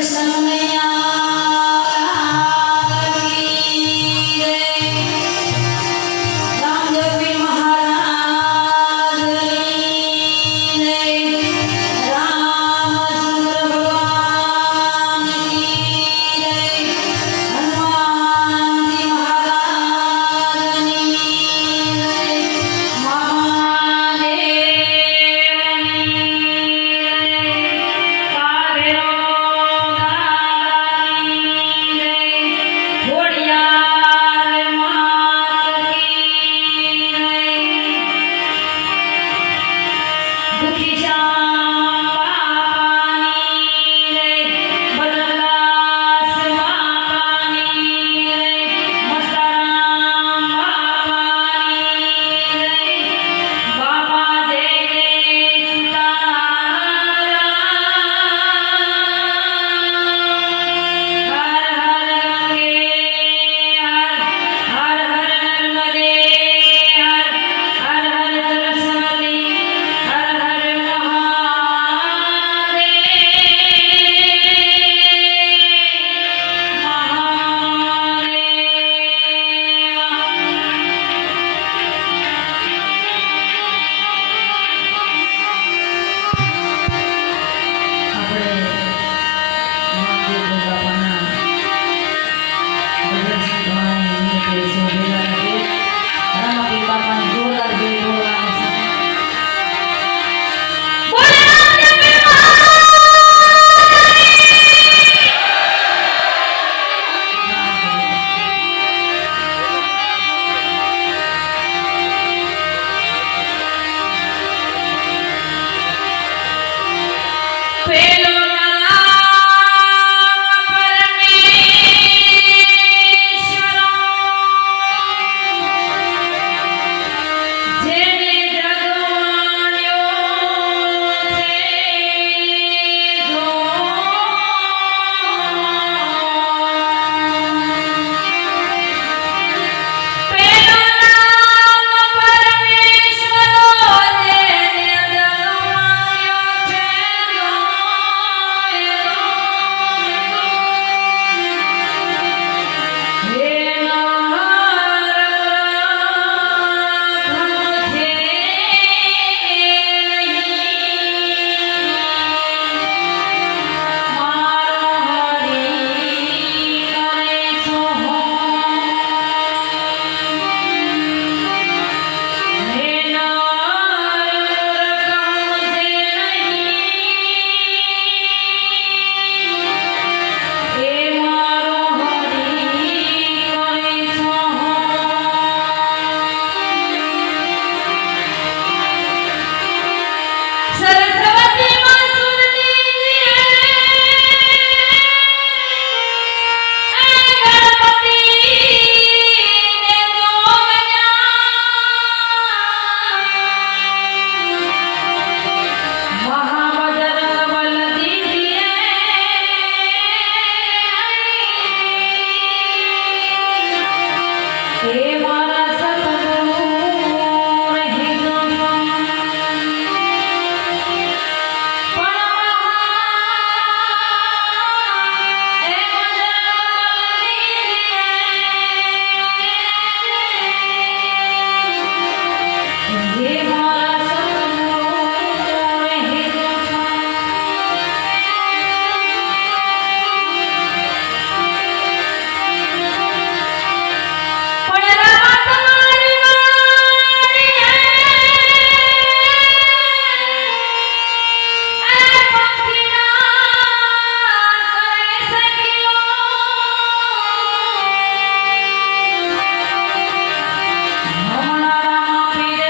Krishna